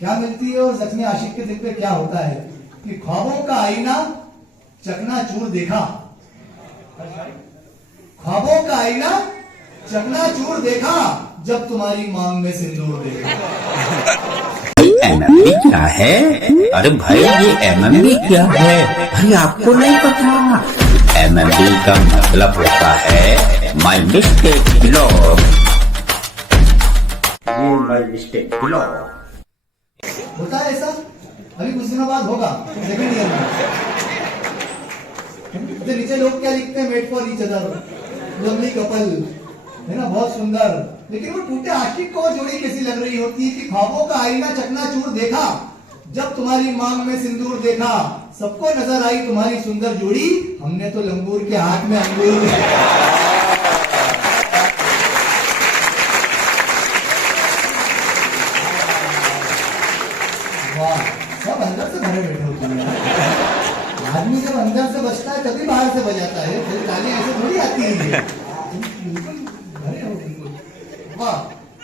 क्या मिलती है और जख्मी आशिक के दिल पे क्या होता है कि ख्वाबों का आईना चकनाचूर देखा, ख्वाबों का आईना चकनाचूर देखा, जब तुम्हारी मांग में सिंदूर देखा। एमएमबी क्या है? अरे भाई ये एमएमबी क्या है? अरे आपको नहीं पता? एमएमबी का मतलब होता है माई मिस्टेक ब्लॉग। ये माई मिस्टेक ब्लॉग होता है ऐसा, अभी कुछ दिनों बाद होगा सेकंड ईयर में। तो नीचे लोग क्या लिखते हैं, made for each other, lovely couple, है ना, बहुत सुंदर। लेकिन वो टूटे आशिक को जोड़ी कैसी लग रही होती है कि ख्वाबों का आईना चकनाचूर देखा, जब तुम्हारी मांग में सिंदूर देखा, सबको नजर आई तुम्हारी सुंदर जोड़ी, हमने तो लंगूर के हाथ में अंगूर। वाह, सब अंदर से भरे बैठे होते हैं। आदमी जब अंदर से बचता है तभी बाहर से बजाता है, फिर तालियां ऐसे थोड़ी आती है। वाह,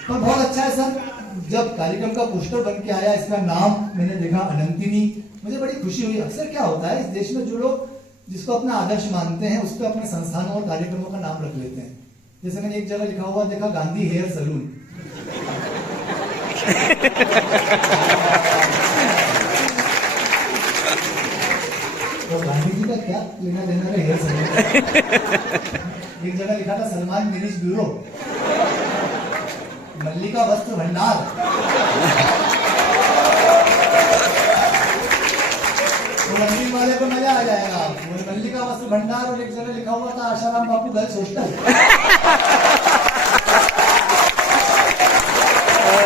पर बहुत अच्छा है सर। जब कार्यक्रम का पोस्टर बन के आया, इसका नाम मैंने देखा अनंतिनी, मुझे बड़ी खुशी हुई। अक्सर क्या होता है इस देश में, जो लोग जिसको अपना आदर्श मानते हैं उस पर अपने संस्थानों और कार्यक्रमों का नाम रख लेते हैं। जैसे मैंने एक जगह लिखा हुआ देखा, गांधी हेयर सलून। तो गांधी जी का क्या लेना देना है हेयर सलून? एक जगह लिखा था सलमान मिनिज ब्यूरो, मल्लिका वस्त्र भंडार, तो मंदिर वाले को मजा आ जाएगा। मल्लिका वस्त्र भंडार, और एक जगह लिखा हुआ था आशाराम बापू गर्ल्स हॉस्टल।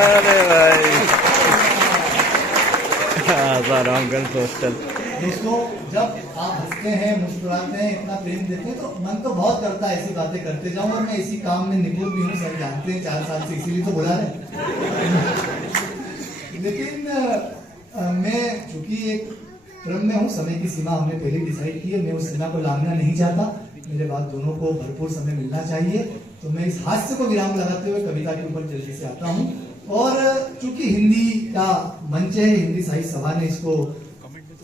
अरे भाई, आशाराम गर्ल्स हॉस्टल। दोस्तों, जब आप हंसते हैं, मुस्कुराते हैं, इतना प्रेम देते हैं, तो मन तो बहुत करता है ऐसी बातें करते जाऊं। और मैं इसी काम में निपुण भी हूँ, सब जानते हैं, 4 साल से, इसीलिए तो बुला रहे। लेकिन मैं चूंकि एक क्रम में हूँ, समय की सीमा हमने पहले डिसाइड की है, मैं उस सीमा को लांघना नहीं चाहता। मेरे बाद दोनों को भरपूर समय मिलना चाहिए, तो मैं इस हास्य को विराम लगाते हुए कविता के ऊपर जल्दी से आता हूँ। और चूंकि हिंदी का मंच है, हिंदी साहित्य सभा ने इसको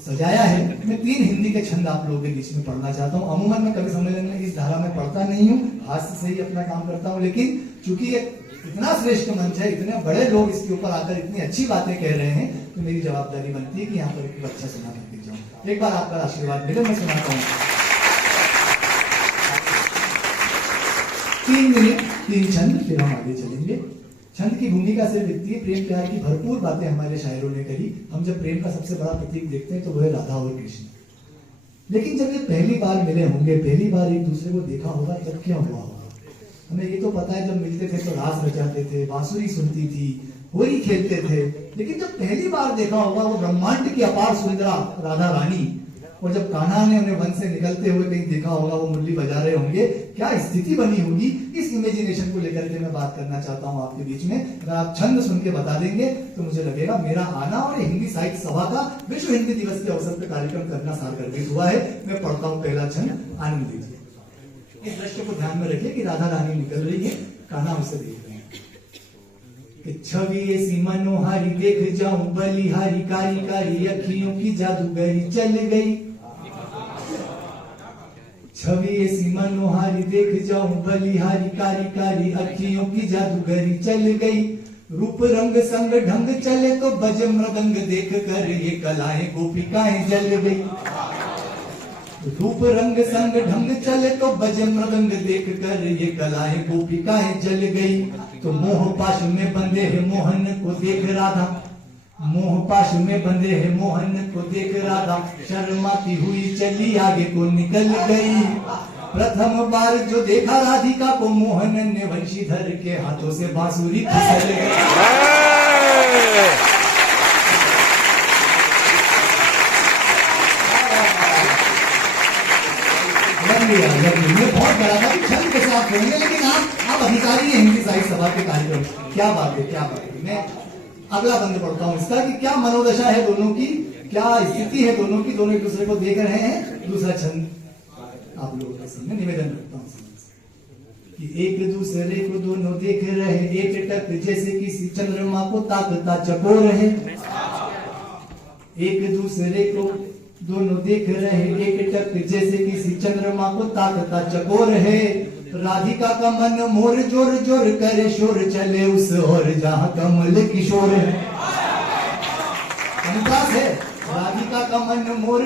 सजाया है, मैं 3 हिंदी के छंद आप लोगों के बीच में पढ़ना चाहता हूँ। अमूमन मैं कवि सम्मेलन में इस धारा में पढ़ता नहीं हूँ, हास्य से ही अपना काम करता हूँ, लेकिन चूंकि इतना श्रेष्ठ मंच है, इतने बड़े लोग इसके ऊपर आकर इतनी अच्छी बातें कह रहे हैं, तो मेरी जवाबदारी बनती है कि यहाँ पर एक अच्छा सुना करके जाऊँ। एक बार आपका आशीर्वाद मिले, मैं सुनाता हूँ। 3 मिनट 3 छंद, फिर हम आगे चलेंगे। छंद की भूमिका सिर्फ इतनी, प्रेम प्यार की भरपूर बातें हमारे शायरों ने करी। हम जब प्रेम का सबसे बड़ा प्रतीक देखते हैं तो वह है राधा और कृष्ण। लेकिन जब ये पहली बार मिले होंगे, पहली बार एक दूसरे को देखा होगा, तब क्या हुआ होगा? हमें ये तो पता है, जब मिलते थे तो रास रचाते थे, बांसुरी सुनती थी, होली खेलते थे। लेकिन जब पहली बार देखा होगा वो ब्रह्मांड की अपार सुंदरा राधा रानी, और जब कान्हा ने उन्हें वन से निकलते हुए कहीं देखा होगा, वो मुरली बजा रहे होंगे, क्या स्थिति बनी होगी, इस इमेजिनेशन को लेकर के मैं बात करना चाहता हूँ आपके बीच में। अगर आप छंद सुन के बता देंगे तो मुझे लगेगा मेरा आना और हिंदी साहित्य सभा का विश्व हिंदी दिवस के अवसर पर कार्यक्रम करना सार्थक हुआ है। मैं पढ़ता हूँ पहला छंद, आनंद लीजिए। इस दृश्य को ध्यान में रखिए कि राधा रानी निकल रही है, कान्हा उसे देख रहे हैं। छवि ऐसी मनोहारी देख जाऊं बलिहारी, कारी कारी अखियों की जादूगरी चल गई। छवि ऐसी मनोहारी देख जाऊं बलिहारी, कारी कारी अखियों की जादूगरी चल गई। रूप रंग संग ढंग चले तो बज मृदंग देख कर ये कलाएं गोपिकाएं जल गई। रूप रंग संग ढंग चले तो बज मृदंग देख कर ये कलाएं गोपिकाएं जल गई। तो मोह पाश में बंधे है मोहन को देख राधा, मोह पाश में बंधे है मोहन को देख राधा, शर्माती हुई चली आगे को निकल गई। प्रथम बार जो देखा राधिका को, मोहन ने वंशीधर के हाथों से बांसुरी फिसल गई। बहुत बड़ा था, छंद के साथ होंगे, लेकिन आप अधिकारी हैं हिंदी साहित्य सभा के कार्यक्रम। क्या बात है, क्या बात है। मैं अगला बंद पढ़ता हूँ इसका कि क्या मनोदशा है दोनों की, क्या स्थिति है दोनों की, दोनों एक दूसरे को देख रहे हैं। दूसरा छंद आप लोगों के सामने निवेदन करता हूँ कि एक दूसरे को दोनों देख रहे, एक टक जैसे किसी चंद्रमा को ताकता चकोर है। एक दूसरे को दोनों देख रहे एक टक जैसे किसी चंद्रमा को ताकता चकोर है। राधिका का मन मोर जोर जोर करे शोर चले उस और जहां कमल किशोर है। अनुप्रास है। राधिका का मन मोर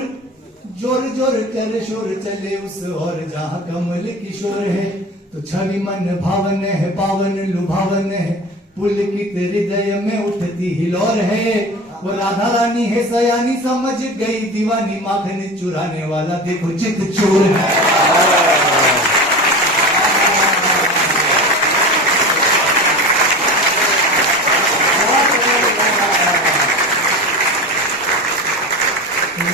जोर जोर करे शोर चले उस और जहां कमल किशोर है। तो छवि मन भावन है पावन लुभावन है पुलकित हृदय में उठती हिलोर है। वो राधा रानी है सयानी समझ गई दीवानी माखन चुराने वाला देखो चित चोर है।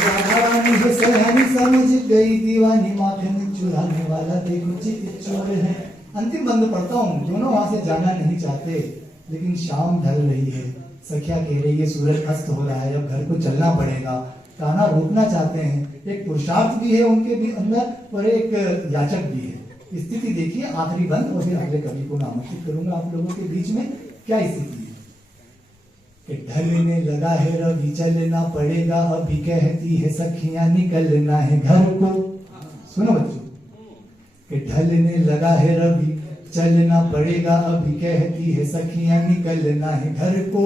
राधा रानी है सयानी समझ गई दीवानी माखन चुराने वाला देखो चित चोर है। अंतिम बंद पढ़ता हूँ। दोनों वहां से जाना नहीं चाहते लेकिन शाम ढल रही है। सखिया कह रही है सूरज अस्त हो रहा है अब घर को चलना पड़ेगा। ताना रोकना चाहते हैं। एक पुरुषार्थ भी है उनके भी अंदर और एक याचक भी है। स्थिति देखिए आखिरी बंद और फिर अगले कवि को मैं आमंत्रित करूंगा आप लोगों के बीच में। क्या स्थिति है कि ढलने लगा है रवि चलना पड़ेगा अभी कहती है सखियां निकलना है घर को। सुनो बच्चों कि ढलने लगा है रवि चलना पड़ेगा अभी कहती है सखियां निकलना है घर को।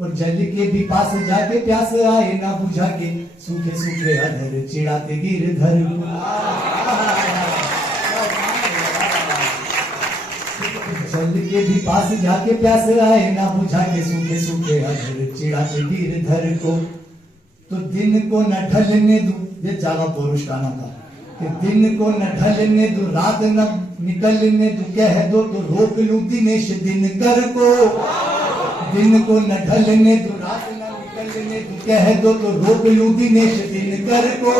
और जल के भी पास जाके प्यास आए ना बुझा के सूखे सूखे अधर चिड़ाते गिरधर को। जल के भी पास जाके प्यास आए ना बुझा के सूखे सूखे अधर चिड़ाते गिरधर को। तो दिन को न ढलने दूं ये जावा पुरुष गाना था कि दिन को न ढलने दूं रात न निकलने दूं कह दो तो रोक लूं दिनेश दिनकर को। दिन को न ढलने दूं रात न निकलने दूं कह दो तो रोक लूं दिनेश दिनकर को।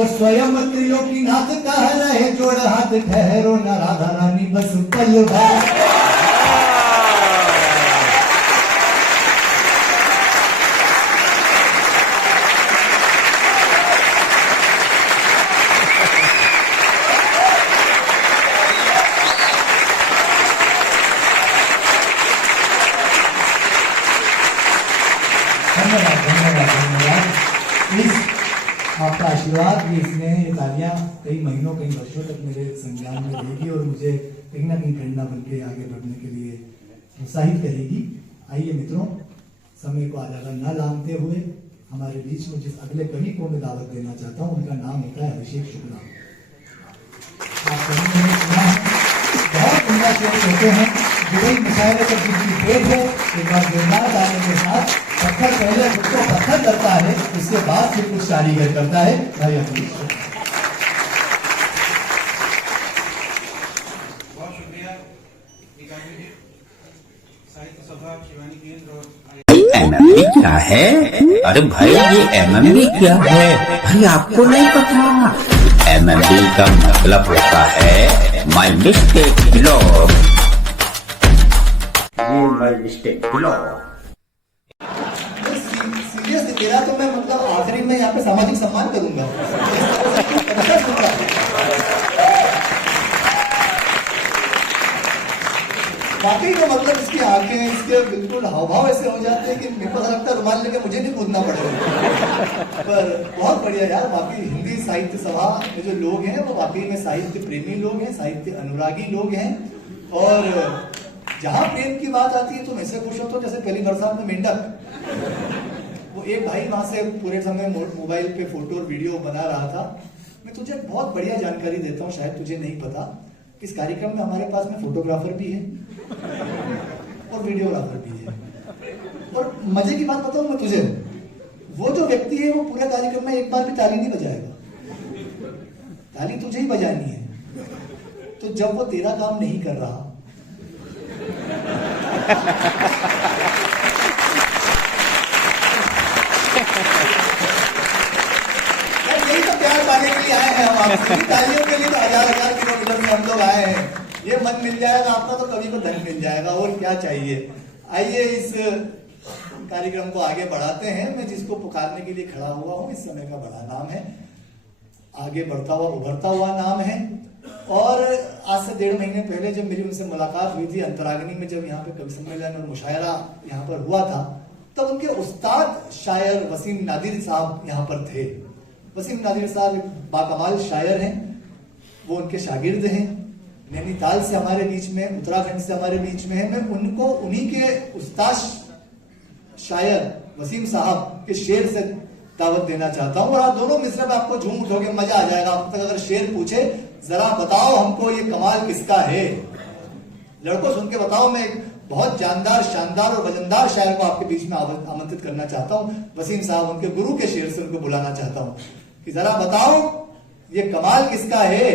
और स्वयं त्रिलोकीनाथ कह रहे जोड़ हाथ ठहरो न राधा रानी बस पल भर। आपका आशीर्वाद ये स्नेह ये तालियां कई महीनों कई वर्षों तक मेरे संज्ञान में रहेगी और मुझे कहीं ना कहीं प्रेरणा बन के आगे बढ़ने के लिए प्रोत्साहित करेगी। आइए मित्रों समय को आधा न लांघते हुए हमारे बीच में जिस अगले कवि को मैं दावत देना चाहता हूँ उनका नाम होता है अभिषेक शुक्ला। आप सभी ने सुना है बहुत उम्दा शेर होते हैं दुबई मुशायरे का जिसकी भेद है एक बार जोरदार तालियों के साथ पत्थर पहले खुद को पत्थर करता है उसके बाद फिर कुछ कारीगर करता है भाई अभिषेक। बहुत शुक्रिया साहित्य सभा शिवानी केंद्र और एमएमबी क्या है? अरे भाई ये एमएमबी क्या है? अरे आपको नहीं पता? एमएमबी का मतलब होता है माय मिस्टेक ब्लॉग। ये माय मिस्टेक ब्लॉग। सीरियस तेरा तो मैं मतलब आखिरी में यहाँ पे सामाजिक सम्मान करूंगा। वाकई का मतलब इसकी आंखें इसके बिल्कुल हाव भाव ऐसे हो जाते हैं कि मेरे को लगता है रुमाल लेके मुझे नहीं कूदना पड़ेगा। पर बहुत बढ़िया यार वाकई हिंदी साहित्य सभा में जो लोग हैं वो वाकई में साहित्य प्रेमी लोग हैं साहित्य अनुरागी लोग हैं। और जहाँ प्रेम की बात आती है तो मैं से खुश होता हूँ जैसे पहली बरसात में मेंढक वो एक भाई वहां से पूरे समय मोबाइल पे फोटो और वीडियो बना रहा था। मैं तुझे बहुत बढ़िया जानकारी देता हूँ शायद तुझे नहीं पता इस कार्यक्रम में हमारे पास में फोटोग्राफर भी है और वीडियोग्राफर भी है। और मजे की बात बताऊं मैं तुझे वो जो व्यक्ति है वो पूरे कार्यक्रम में एक बार भी ताली नहीं बजाएगा। ताली तुझे ही बजानी है। तो जब वो तेरा काम नहीं कर रहा यही तो प्यार पाने के लिए आए हैं हम आपसे। तालियों के लिए तो हजार हजार किलोमीटर से हम लोग आए हैं। ये मन मिल जाएगा आपका तो कभी को धन मिल जाएगा और क्या चाहिए। आइए इस कार्यक्रम को आगे बढ़ाते हैं। मैं जिसको पुकारने के लिए खड़ा हुआ हूँ इस समय का बड़ा नाम है आगे बढ़ता हुआ उभरता हुआ नाम है। और आज से 1.5 महीने पहले जब मेरी उनसे मुलाकात हुई थी अंतराग्नि में जब यहाँ पे कवि सम्मेलन और मुशायरा यहाँ पर हुआ था तब उनके उस्ताद शायर वसीम नादिर साहब यहाँ पर थे। वसीम नादिर साहब एक बाकमाल शायर हैं, वो उनके शागिर्द हैं, नैनीताल से हमारे बीच में, उत्तराखंड से हमारे बीच में है। मैं उनको उन्हीं के उस्ताद शायर वसीम साहब के शेर से दावत देना चाहता हूँ, और आप दोनों मिसरे में आपको झूम उठोगे, मजा आ जाएगा। आप तक अगर शेर पूछे जरा बताओ हमको ये कमाल किसका है, लड़कों सुन के बताओ। मैं एक बहुत जानदार, शानदार और वजनदार शायर को आपके बीच में आमंत्रित करना चाहता हूँ। वसीम साहब, उनके गुरु के शेर से उनको बुलाना चाहता हूँ कि जरा बताओ ये कमाल किसका है,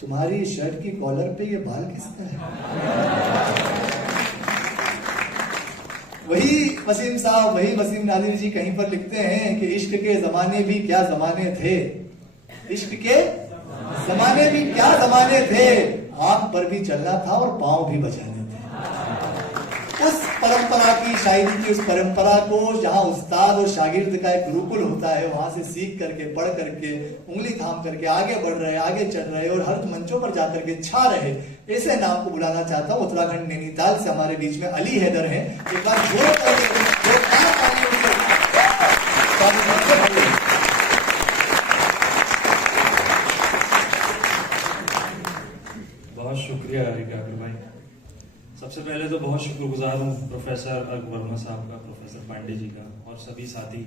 तुम्हारी शर्ट की कॉलर पे ये बाल किसका है। वही वसीम साहब, वही वसीम नादिर जी कहीं पर लिखते हैं कि इश्क के जमाने भी क्या जमाने थे, इश्क के जमाने भी क्या जमाने थे, आंख पर भी चलना था और पांव भी बजाने थे। उस परंपरा की, शायरी की उस परंपरा को, जहां उस्ताद और शागिर्द का एक गुरुकुल होता है, वहां से सीख करके, पढ़ करके, उंगली थाम करके आगे बढ़ रहे, आगे चल रहे और हर मंचों पर जाकर के छा रहे, ऐसे नाम को बुलाना चाहता हूं। उत्तराखंड नैनीताल से हमारे बीच में अली हैदर हैं। एक बार जोर करके बहुत शुक्रिया काबिल भाई। सबसे पहले तो बहुत शुक्रगुजार हूँ प्रोफेसर अर्क वर्मा साहब का, प्रोफेसर पांडे जी का और सभी साथी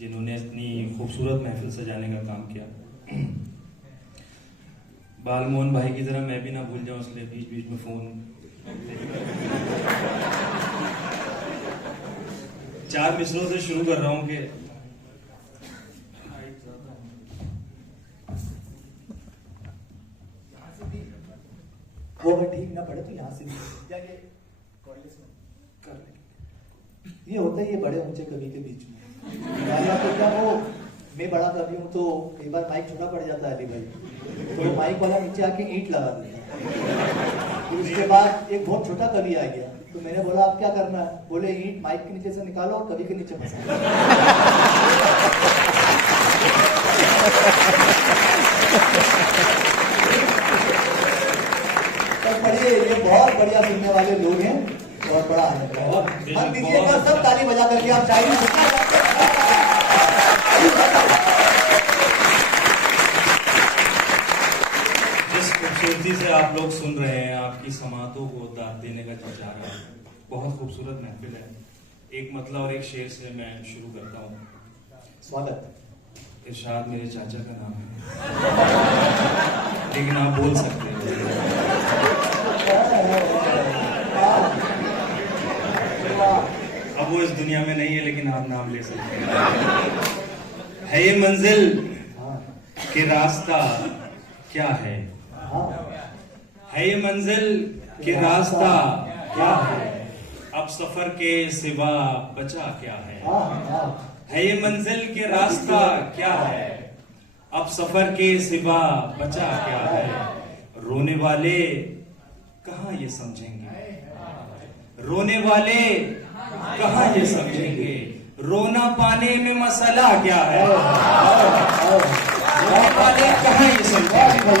जिन्होंने इतनी खूबसूरत महफिल सजाने का काम किया। बालमोहन भाई की तरह मैं भी ना भूल जाऊं, इसलिए बीच बीच में फोन 4 मिसरों से शुरू कर रहा हूं कि वो अगर ठीक ना पड़े तो यहाँ से भी कर ले। ये होता है ये बड़े ऊंचे कवि के बीच में, या तो क्या वो, मैं बड़ा कवि हूँ तो कई बार माइक छोटा पड़ जाता है अली भाई, तो माइक वाला नीचे आके ईंट लगा देता है। फिर उसके बाद एक बहुत छोटा कवि आ गया, तो मैंने बोला आप क्या करना है, बोले ईंट माइक के नीचे से निकालो और कवि के नीचे फंसा। पढ़िए, ये बहुत बढ़िया सुनने वाले लोग हैं और बड़ा आनंद है। हम दीजिए एक बार सब ताली बजा करके आप शायरी सुनना चाहते हैं। जिस खूबसूरती से आप लोग सुन रहे हैं, आपकी समातों को दाद देने का जो जा रहा है, बहुत खूबसूरत महफिल है। एक मतलब और एक शेर से मैं शुरू करता हूँ। स्वागत। इरशाद मेरे चाचा का नाम है, लेकिन आप बोल सकते हैं। अब वो इस दुनिया में नहीं है, लेकिन आप नाम ले सकते हैं। है ये मंजिल के रास्ता क्या है, है ये मंजिल के रास्ता क्या है, अब सफर के सिवा बचा क्या है ये मंजिल के रास्ता क्या है, अब सफर के सिवा बचा क्या है, रोने वाले कहाँ ये समझेंगे, रोने वाले कहाँ ये समझेंगे, रोना पाने में मसला क्या है, रोने वाले कहाँ ये समझेंगे,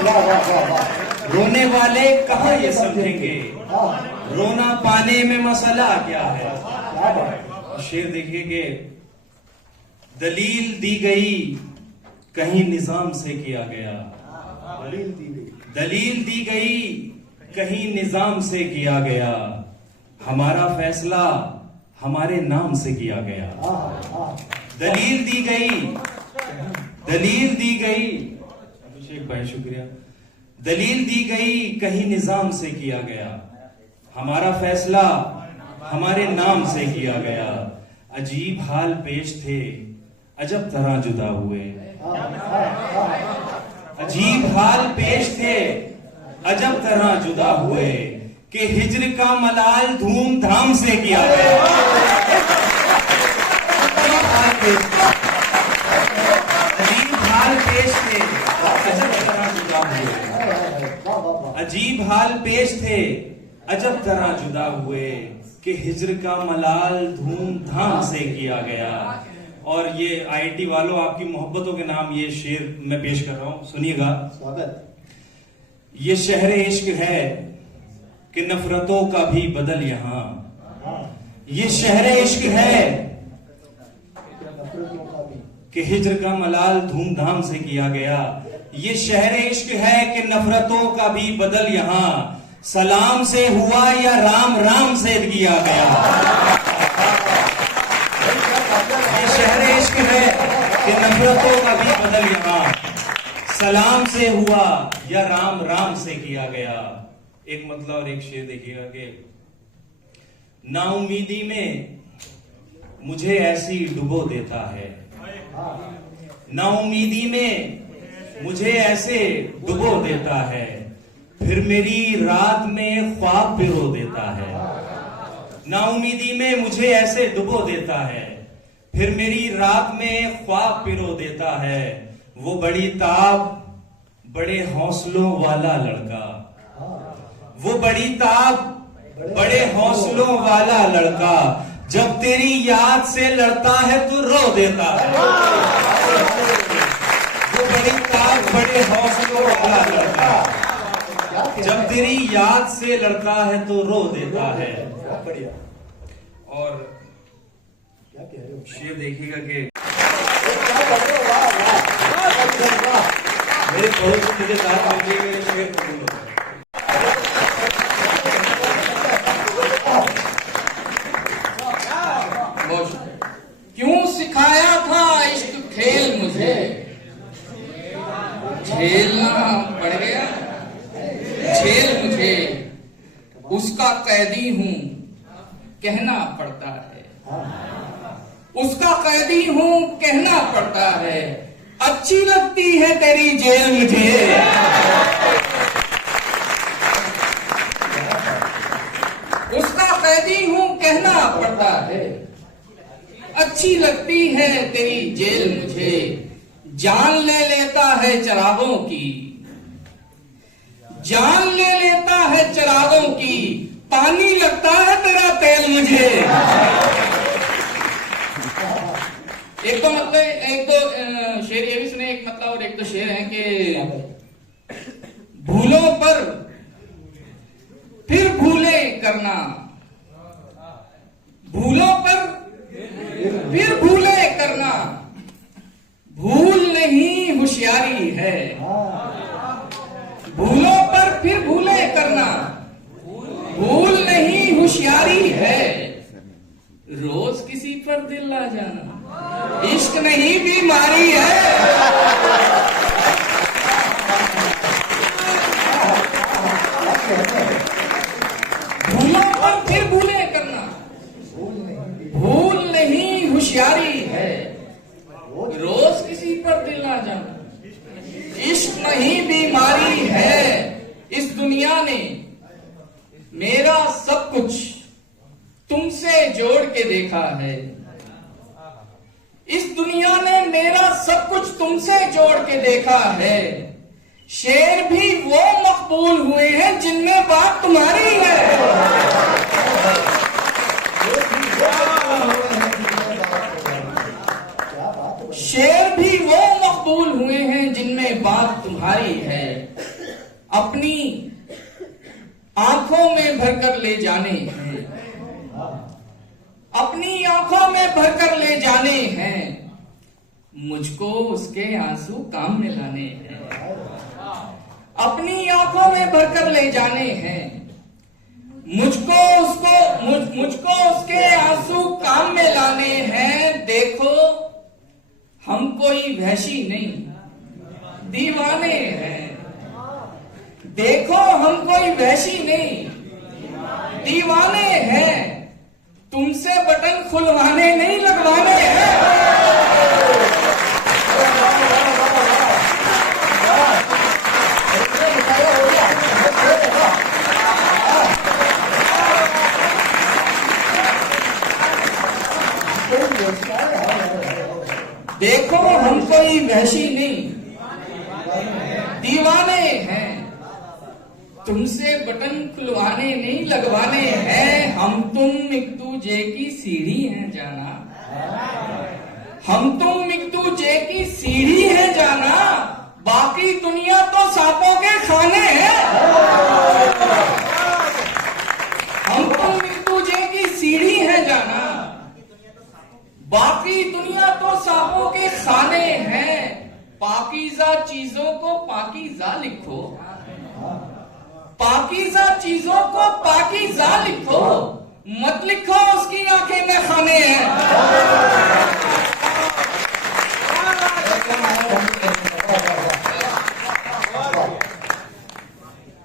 रोने वाले कहाँ ये समझेंगे, रोना पाने में मसला क्या है। शेर देखिए कि दलील दी गई कहीं निजाम से किया गया, दलील दी गई कहीं निजाम से किया गया, हमारा फैसला हमारे नाम से किया गया। दलील दी गई, दलील दी गई, अभिषेक भाई शुक्रिया, दलील दी गई कहीं निजाम से किया गया, हमारा फैसला हमारे नाम से किया गया। अजीब हाल पेश थे अजब तरह जुदा हुए, अजीब हाल पेश थे अजब तरह जुदा हुए, कि हिज्र का मलाल धूमधाम से किया गया। अजीब हाल पेश थे अजब तरह जुदा हुए, अजीब हाल पेश थे अजब तरह जुदा हुए, कि हिज्र का मलाल धूमधाम से किया गया। और ये आईटी वालों, आपकी मोहब्बतों के नाम ये शेर मैं पेश कर रहा हूं, सुनिएगा। स्वागत। ये शहर इश्क है कि नफरतों का भी बदल यहाँ, ये शहर इश्क है कि हिज्र का मलाल धूमधाम से किया गया। ये शहर इश्क है कि नफरतों का भी बदल यहां सलाम से हुआ या राम राम से किया गया। ये शहर इश्क है कि नफरतों का भी बदल यहां सलाम से हुआ या राम राम से किया गया। एक मतलब और एक शेर देखिएगा कि नाउमीदी में मुझे ऐसी डुबो देता है, नाउमीदी में मुझे ऐसे डुबो देता है, फिर मेरी रात में ख्वाब पिरो देता है। नाउमीदी में मुझे ऐसे डुबो देता है, फिर मेरी रात में ख्वाब पिरो देता है। वो बड़ी ताब बड़े हौसलों वाला लड़का, वो बड़ी ताब बड़े हौसलों वाला लड़का, जब तेरी याद से लड़ता है तो रो देता है। वो बड़ी ताब बड़े हौसलों वाला लड़का, जब तेरी याद से लड़ता है तो रो देता है। और शेर देखिएगा कि मेरे बहुत से मुझे दाद मिल गई, मेरे शेर कबूल हो गए। क्यों सिखाया था इश्क खेल मुझे, झेलना पड़ गया झेल मुझे, उसका कैदी हूं कहना पड़ता है, उसका कैदी हूं कहना पड़ता है। अच्छी लगती है तेरी जेल मुझे, उसका कैदी हूं कहना पड़ता है। अच्छी लगती है तेरी जेल मुझे, जान ले लेता है चिरागों की, जान ले लेता है चिरागों की, पानी लगता है तेरा तेल मुझे। एक तो मतलब एक तो शेर ये भी सुने, एक मतलब और एक तो शेर है कि भूलों पर फिर भूले करना, भूलों पर फिर भूले करना, भूल नहीं होशियारी है। भूलों पर फिर भूले करना, भूल नहीं होशियारी है। रोज किसी पर दिल आ जाना, इश्क नहीं बीमारी है। भूलों पर फिर भूले करना, भूल नहीं होशियारी है। रोज किसी पर दिल आ जाना, इश्क नहीं बीमारी है। इस दुनिया ने मेरा सब कुछ तुमसे जोड़ के देखा है, इस दुनिया ने मेरा सब कुछ तुमसे जोड़ के देखा है। शेर भी वो मकबूल हुए हैं जिनमें बात तुम्हारी है। शेर भी वो मकबूल हुए हैं जिनमें बात तुम्हारी है। अपनी आंखों में भरकर ले जाने हैं, अपनी आंखों में भरकर ले जाने हैं, मुझको उसके आंसू काम में लाने हैं। अपनी आंखों में भरकर ले जाने हैं, मुझको उसके आंसू काम में लाने हैं। देखो हम कोई वहशी नहीं दीवाने हैं, देखो हम कोई वहशी नहीं दीवाने हैं। तुमसे बटन खुलवाने नहीं लगवाने हैं। देखो हम कोई वहशी नहीं दीवाने हैं, तुमसे बटन खुलवाने नहीं लगवाने हैं। हम तुम एक दूजे की सीढ़ी हैं जाना, हम तुम एक दूजे की सीढ़ी हैं जाना, बाकी दुनिया तो सांपों के खाने हैं। हम तुम एक दूजे की सीढ़ी हैं जाना, दुनिया तो सांपों के खाने हैं, पाकीज़ा चीजों को पाकीज़ा लिखो, पाकीज़ा चीजों को पाकीज़ा लिखो, मत लिखो उसकी आंखें में खाने हैं।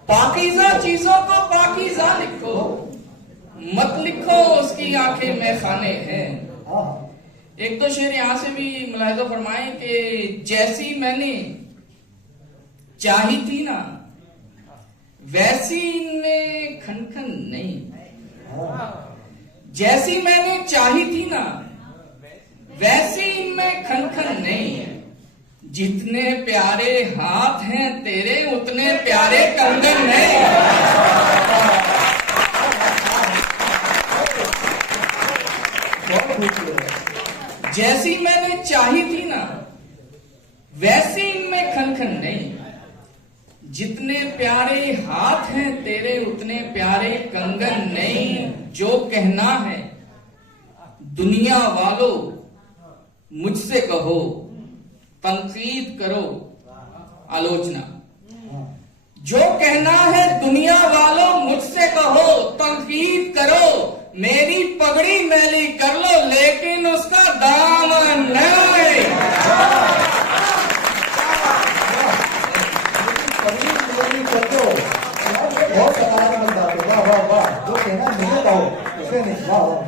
पाकीज़ा चीजों को पाकीज़ा लिखो, मत लिखो उसकी आंखें में खाने हैं। एक दो शेर यहां से भी मुलाहिजा फरमाएं कि जैसी मैंने चाही थी ना वैसी इनमें खनखन नहीं, जैसी मैंने चाही थी ना वैसी इनमें खनखन नहीं, जितने प्यारे हाथ हैं तेरे उतने प्यारे कंगन नहीं। जैसी मैंने चाही थी ना वैसी इनमें खनखन नहीं, जितने प्यारे हाथ हैं तेरे उतने प्यारे कंगन नहीं। जो कहना है दुनिया वालों मुझसे कहो, तनकीद करो आलोचना। जो कहना है दुनिया वालों मुझसे कहो, तनकीद करो, मेरी पगड़ी मैली कर लो लेकिन उसका दामन नहीं।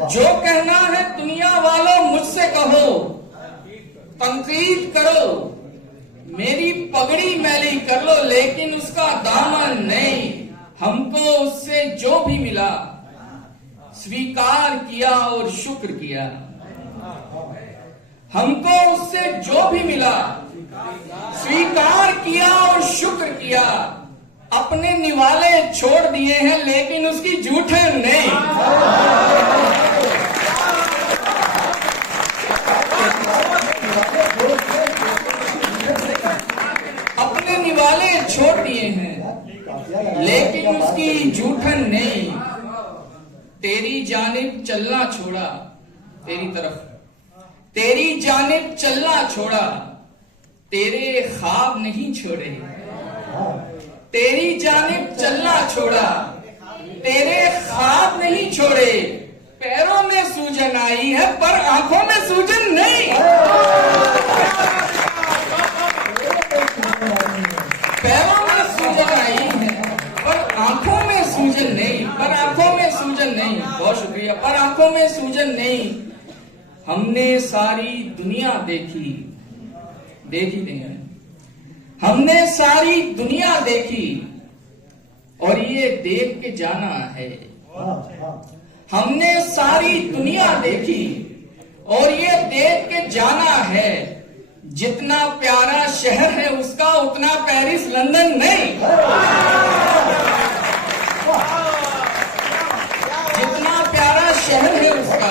जो कहना है दुनिया वालों मुझसे कहो, तनकीद करो, मेरी पगड़ी मैली कर लो लेकिन उसका दामन नहीं। हमको उससे जो भी मिला स्वीकार किया और शुक्र किया, हमको उससे जो भी मिला स्वीकार किया और शुक्र किया। अपने निवाले छोड़ दिए हैं लेकिन उसकी जूठन नहीं। अपने निवाले छोड़ दिए हैं लेकिन उसकी जूठन नहीं। तेरी जानिब चलना छोड़ा, तेरी तरफ तेरी जानिब चलना छोड़ा, तेरे ख्वाब नहीं छोड़े। तेरी जानिब चलना छोड़ा, तेरे ख्वाब नहीं छोड़े। पैरों में सूजन आई है पर आंखों में सूजन नहीं। पैरों में सूजन आई है पर आंखों में सूजन नहीं, पर आंखों में सूजन नहीं। बहुत शुक्रिया। पर आंखों में सूजन नहीं। हमने सारी दुनिया देखी, देखी नहीं, हमने सारी दुनिया देखी और ये देख के जाना है। हमने सारी दुनिया देखी और ये देख के जाना है। जितना प्यारा शहर है उसका उतना पेरिस लंदन नहीं। जितना प्यारा शहर है उसका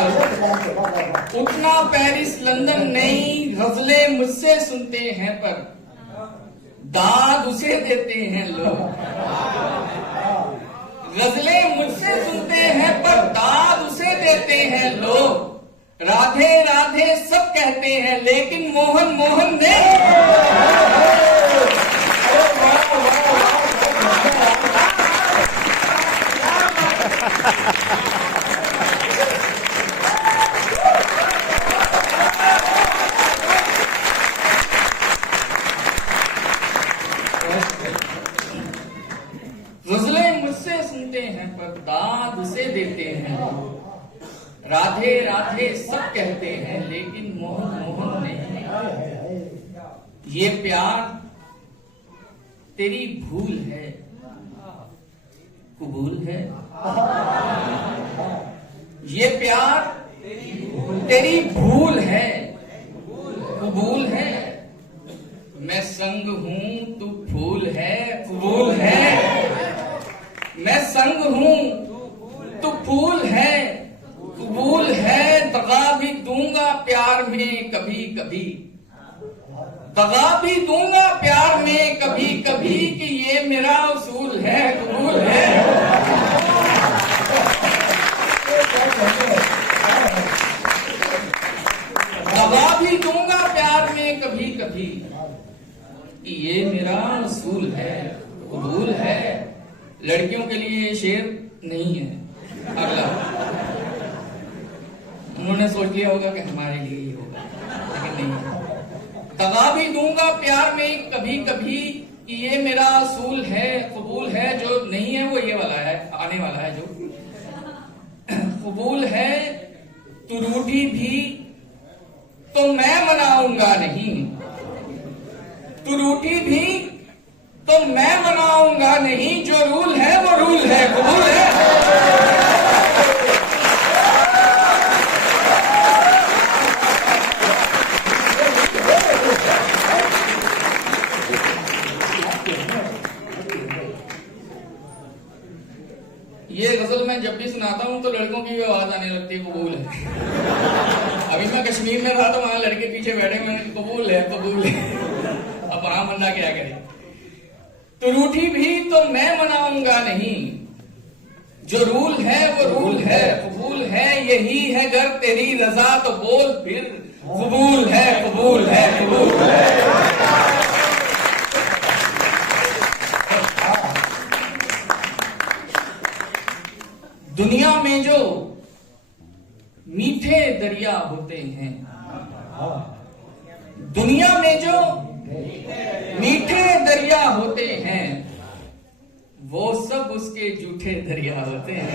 उतना पेरिस लंदन नहीं। गजलें मुझसे सुनते हैं पर दाद उसे देते हैं लोग। गजलें मुझसे सुनते हैं पर दाद उसे देते हैं लोग। राधे राधे सब कहते हैं लेकिन मोहन मोहन नहीं। गजलें मुझसे सुनते हैं पर दाद उसे देते हैं। राधे राधे सब कहते हैं लेकिन मोहन मोहन नहीं। ये प्यार तेरी भूल है, कबूल है। ये प्यार तेरी भूल है, कबूल है। मैं संग हूं तू फूल है, कबूल है। मैं संग हूं तू फूल है, कबूल है। दगा भी दूंगा प्यार में कभी कभी, दगा भी दूंगा प्यार में कभी कभी कि ये मेरा उसूल है, कबूल है। दगा भी दूंगा प्यार में कभी कभी कि ये मेरा असूल है, कबूल है। लड़कियों के लिए शेर नहीं है। अगला उन्होंने सोच लिया होगा कि हमारे लिए ही होगा, लेकिन नहीं। दगा भी दूंगा प्यार में कभी कभी कि ये मेरा असूल है, कबूल है। जो नहीं है वो ये वाला है, आने वाला है। जो कबूल है तू रूठी भी तो मैं मनाऊंगा नहीं, तू रूठी भी तो मैं मनाऊंगा नहीं। जो रूल है वो रूल है, कबूल है। ये गजल मैं जब भी सुनाता हूँ तो लड़कों की भी आवाज आने लगती है, कबूल है। अभी मैं कश्मीर में था तो वहां लड़के पीछे बैठे, मैंने कबूल है, कबूल है। अब वहां बंदा क्या करे। तो रूठी भी तो मैं मनाऊंगा नहीं, जो रूल है वो रूल है, कबूल है। यही है गर तेरी रजा तो बोल फिर कबूल है, कबूल है, कबूल है। दुनिया में जो मीठे दरिया होते हैं, दुनिया में जो मीठे दरिया होते हैं, वो सब उसके जूठे दरिया होते हैं।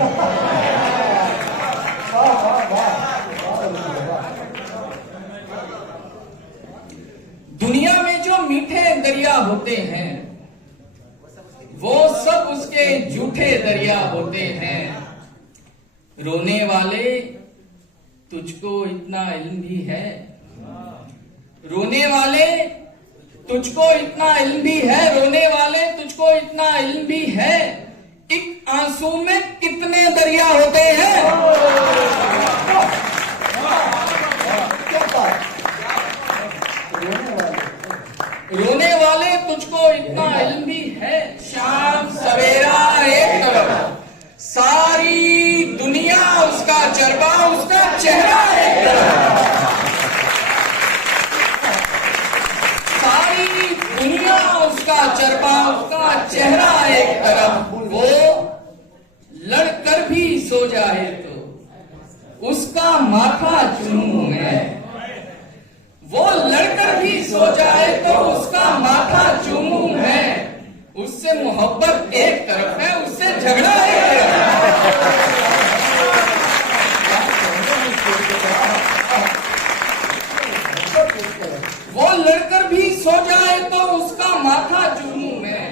दुनिया में जो मीठे दरिया होते हैं, वो सब उसके जूठे दरिया होते हैं। रोने वाले तुझको इतना इल्म भी है, रोने वाले तुझको इतना इल्म भी है, रोने वाले तुझको इतना इल्म भी है। एक आंसू में कितने दरिया होते हैं। रोने वाले तुझको इतना इल्म भी है। शाम सवेरा एक तरफ, सारी दुनिया उसका चरबा, उसका चेहरा एक तरफ। सारी दुनिया उसका चरबा, उसका चेहरा एक तरफ। वो लड़कर भी सो जाए तो उसका माथा चूमूं मैं, वो लड़कर भी सो जाए तो उसका माथा चूमूं मैं। उससे मोहब्बत एक तरफ है, उससे झगड़ा एक तरफ है। वो लड़कर भी सो जाए तो उसका माथा चूमूं मैं,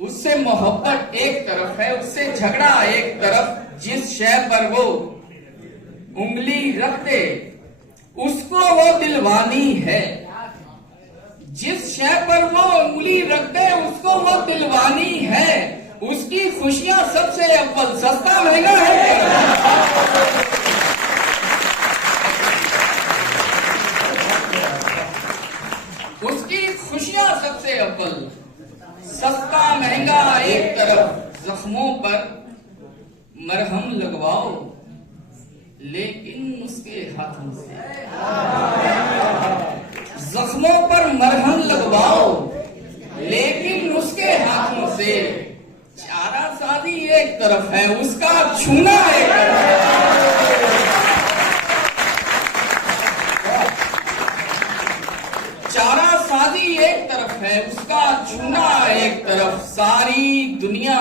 उससे मोहब्बत एक तरफ है, उससे झगड़ा एक तरफ। जिस शय पर वो उंगली रखते उसको वो दिलवानी है, जिस शय पर वो उंगली रखते उसको वो दिलवानी है। उसकी खुशियां सबसे अव्वल, सस्ता महंगा है। उसकी खुशियां सबसे अव्वल, सस्ता महंगा एक तरफ। जख्मों पर मरहम लगवाओ लेकिन उसके हाथों से, जख्मों पर मरहम लगवाओ लेकिन उसके हाथों से। चारा शादी एक तरफ है, उसका छूना एक तरफ है। चारा शादी एक तरफ है, उसका छूना एक तरफ। सारी दुनिया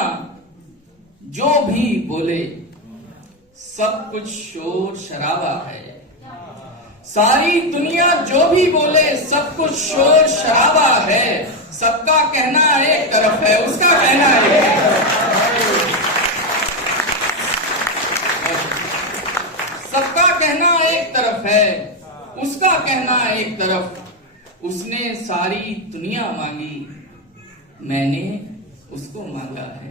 जो भी बोले सब कुछ शोर शराबा है, सारी दुनिया जो भी बोले सब कुछ शोर शराबा है। सबका कहना एक तरफ है, उसका कहना एक तरफ। सबका कहना एक तरफ है, उसका कहना एक तरफ। उसने सारी दुनिया मांगी, मैंने उसको मांगा है।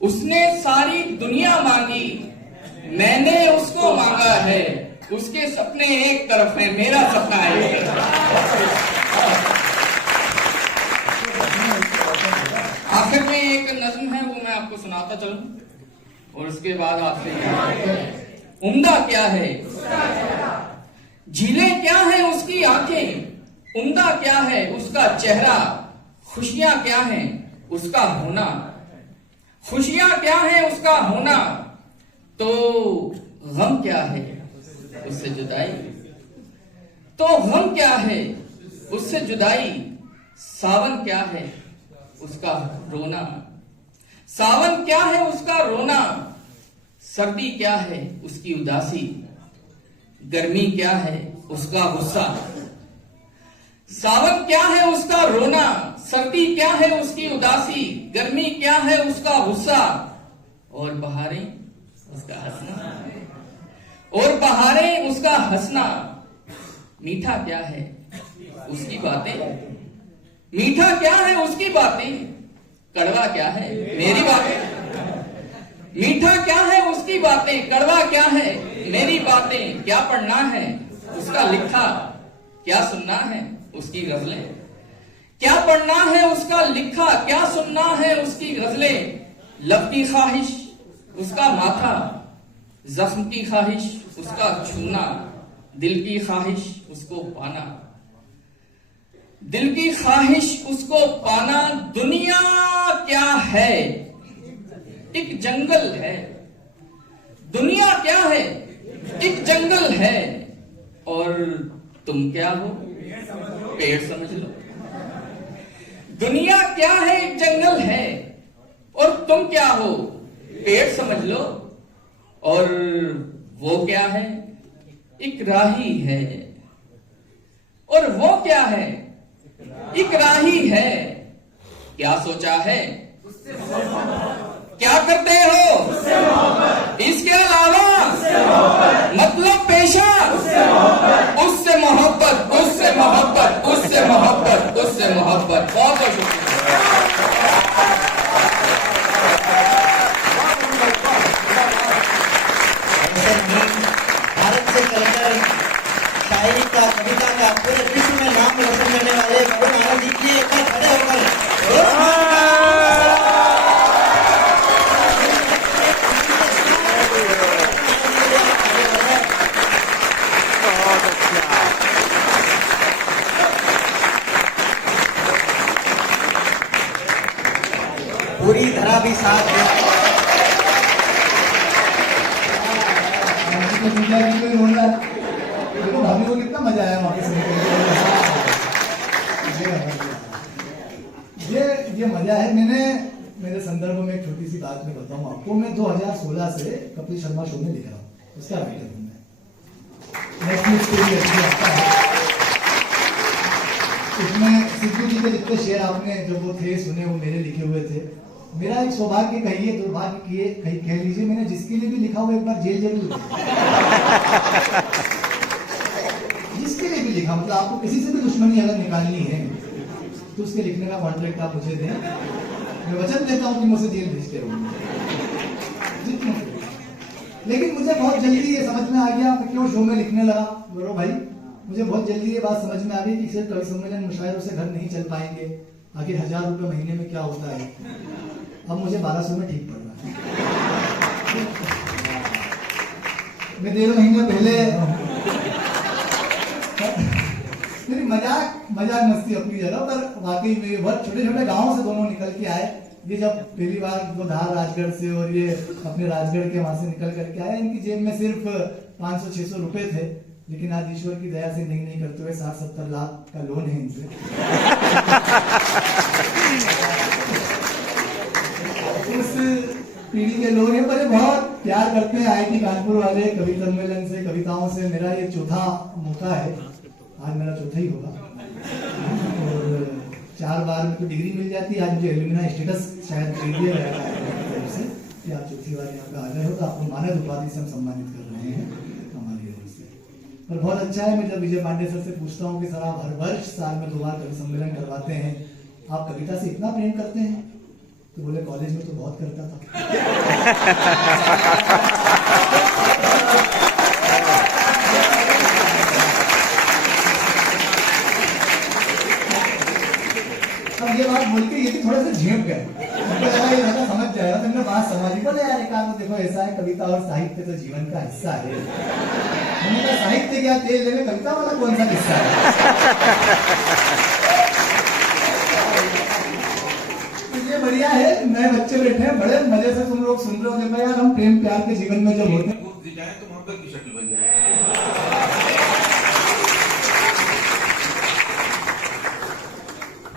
उसने सारी दुनिया मांगी, मैंने उसको मांगा है। उसके सपने एक तरफ है, मेरा सपना एक तरफ। आखिर में एक नज्म है, वो मैं आपको सुनाता चलूं और उसके बाद आपसे उम्दा क्या है। झीलें क्या है उसकी आंखें, उम्दा क्या है उसका चेहरा, खुशियां क्या है उसका होना, खुशियां क्या है उसका होना, तो गम क्या है उससे जुदाई, तो गम क्या है उससे जुदाई, सावन क्या है उसका रोना, सावन क्या है उसका रोना, सर्दी क्या है उसकी उदासी, गर्मी क्या है उसका गुस्सा, सावन क्या है उसका रोना, सर्दी क्या है उसकी उदासी, गर्मी क्या है उसका गुस्सा, और बहारें उसका हंसना, और बहारें उसका हंसना, मीठा क्या है उसकी बातें, मीठा क्या है उसकी बातें, कड़वा क्या है मेरी बातें, मीठा क्या है उसकी बातें, कड़वा क्या है मेरी बातें, क्या पढ़ना है उसका लिखा, क्या सुनना है उसकी गजलें, क्या पढ़ना है उसका लिखा, क्या सुनना है उसकी गजलें, लब की ख्वाहिश उसका माथा, जख्म की ख्वाहिश उसका छूना, दिल की ख्वाहिश उसको पाना, दिल की ख्वाहिश उसको पाना, दुनिया क्या है एक जंगल है, दुनिया क्या है एक जंगल है, और तुम क्या हो पेड़ समझ लो, दुनिया क्या है एक जंगल है, और तुम क्या हो पेड़ समझ लो, और वो क्या है एक राही है, और वो क्या है एक राही है, क्या सोचा है क्या करते हो इसके अलावा, मतलब पेशा उससे मोहब्बत, उससे मोहब्बत, उससे मोहब्बत, उससे मोहब्बत। बहुत बहुत शुक्रिया। भारत से चलकर शायरी का, कविता का पूरे विश्व में नाम रोशन करने वाले वरुण आनंद जी की एक बार खड़े होकर पूरी धरा भी साथ है। देखो भाभी को कितना मजा आया वहां पे सुनने के। ये मजा है। मैंने मेरे संदर्भ में एक छोटी सी बात मैं बताऊं आपको। मैं 2016 से कपिल शर्मा शो में लिख रहा हूँ, उसका राइटर हूँ मैं। उसमें सिद्धू जी के जितने शेर आपने जो वो थे सुने, वो मेरे लिखे हुए थे। मेरा एक सौभाग्य कहिए, दुर्भाग्य कह लीजिए, मैंने जिसके लिए भी लिखा हुआ एक बार जेल जरूर जिसके लिए भी लिखा, मतलब आपको किसी से भी दुश्मनी अगर निकालनी है तो उसके लिखने का कॉन्ट्रैक्ट आप मुझे दें, मैं वचन देता हूँ कि मुझे जेल भेजते रहूंगा। लेकिन मुझे बहुत जल्दी ये समझ में आ गया, मैं क्यों शो में लिखने लगा बोलो भाई। मुझे बहुत जल्दी ये बात समझ में आ गई कि सिर्फ कवि सम्मेलन मुशायरों से घर नहीं चल पाएंगे, आखिर 1000 रुपए महीने में क्या होता है। अब मुझे 1200 में ठीक पड़ रहा है। मैं 1.5 महीने पहले मेरी मजाक मस्ती अपनी जगह पर, वाकई में बहुत छोटे छोटे गांवों से दोनों निकल के आए। ये जब पहली बार वो धार राजगढ़ से और ये अपने राजगढ़ के वहां से निकल करके आए, इनकी जेब में सिर्फ 500-600 रुपए थे। लेकिन आज ईश्वर की दया से नहीं करते हुए 60-70 लाख का लोन है इनसे। उस पीढ़ी के लोग हैं, पर बहुत प्यार करते हैं IIT कानपुर वाले। कवि सम्मेलन से, कविताओं से मेरा ये चौथा मौका है, आज मेरा चौथा ही होगा। और 4 बार मेरे को डिग्री मिल जाती है। आज मुझे एल्यूमिना स्टेटस शायद दे दिया गया है से कि आप चौथी बार यहाँ पे आ गए हो, तो आपको मानद उपाधि से हम सम्मानित कर रहे हैं हमारी ओर से। और बहुत अच्छा है, मैं जब विजय पांडे सर से पूछता हूँ कि सर आप हर वर्ष साल में 2 बार कवि सम्मेलन करवाते हैं, आप कविता से इतना प्रेम करते हैं? तो बोले कॉलेज में तो बहुत करता था। अब ये बात बोल के ये भी थोड़ा सा झेप गए, उनको लगा ये ज्यादा समझ जाएगा, तो मैंने समाज सामाजिक बोले यार एक आदमी देखो ऐसा है, कविता और साहित्य तो जीवन का हिस्सा है। मैंने कहा साहित्य क्या तेल लेने, कविता वाला कौन सा हिस्सा है? ये बढ़िया है, नए बच्चे बैठे हैं, बड़े मजे से तुम लोग सुन रहे हो। देखो यार हम प्रेम प्यार के जीवन में जब होते हैं बुक दी जाए तो मोहब्बत की शक्ल बन जाए।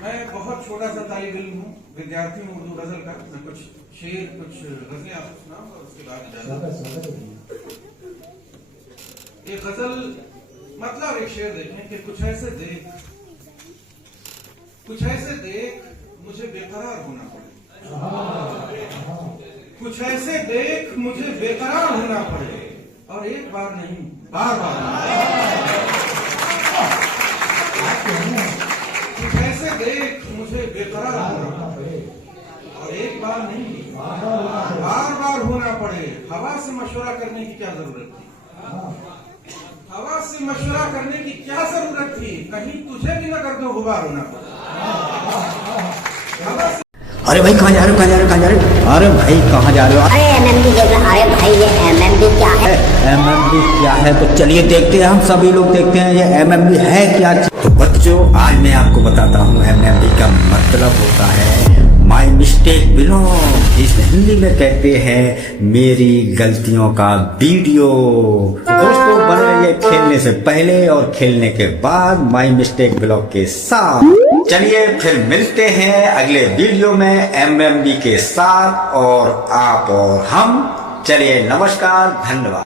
मैं बहुत छोटा सा तालिब इल्म हूँ, विद्यार्थी हूँ उर्दू गजल का। मैं कुछ शेर कुछ गजलें आपको सुनाऊंगा, उसके बाद इजाजत। एक गजल मतलब एक शेर देखें कि कुछ ऐसे देख मुझे बेकरार होना पड़े, कुछ ऐसे देख मुझे बेकरार होना पड़े, और एक बार नहीं बार बार। कुछ ऐसे देख मुझे बेकरार होना पड़े, और एक बार नहीं बार बार होना पड़े। हवा से मशवरा करने की क्या जरूरत थी, हवा से मशवरा करने की क्या जरूरत थी, कहीं तुझे भी न कर दो गुबार होना पड़े। हवा से अरे भाई कहाँ जा रहे हो, कहाँ जा रहे हो, कहाँ जा रहे हो? अरे भाई कहाँ जा रहे हो? अरे एमएमबी देख रहा। अरे भाई ये एमएमबी क्या है? एमएमबी क्या है? तो चलिए देखते हैं, हम सभी लोग देखते हैं ये एमएमबी है क्या। तो बच्चों आज मैं आपको बताता हूँ एमएमबी का मतलब होता है माई मिस्टेक बिलोंग। इस हिंदी में कहते हैं मेरी गलतियों का वीडियो। तो दोस्तों बने रहिए खेलने से पहले और खेलने के बाद माई मिस्टेक ब्लॉग के साथ। चलिए फिर मिलते हैं अगले वीडियो में एमएमबी के साथ, और आप और हम। चलिए नमस्कार, धन्यवाद।